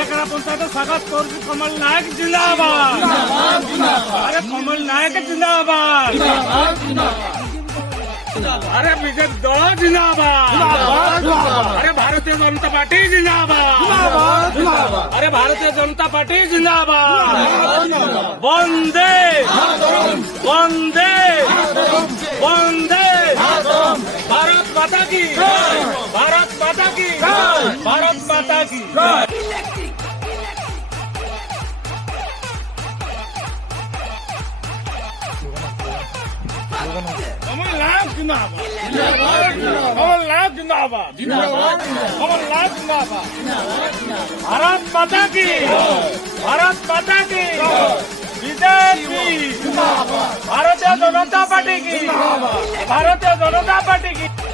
टेकरा पंचायत स्वागत करुछु कमल नायक जिंदाबाद अरे कमल नायक जिंदाबाद अरे बीजेपी दल जिंदाबाद अरे भारतीय जनता पार्टी जिंदाबाद अरे भारतीय जनता पार्टी जिंदाबाद वंदे वंदे वंदे भारत माता की भारत माता की भारत माता की कमल नायक जिंदाबाद कमल नायक जिंदाबाद कमल नायक जिंदाबाद भारत माता की बीजेपी भारतीय जनता पार्टी की भारतीय जनता पार्टी की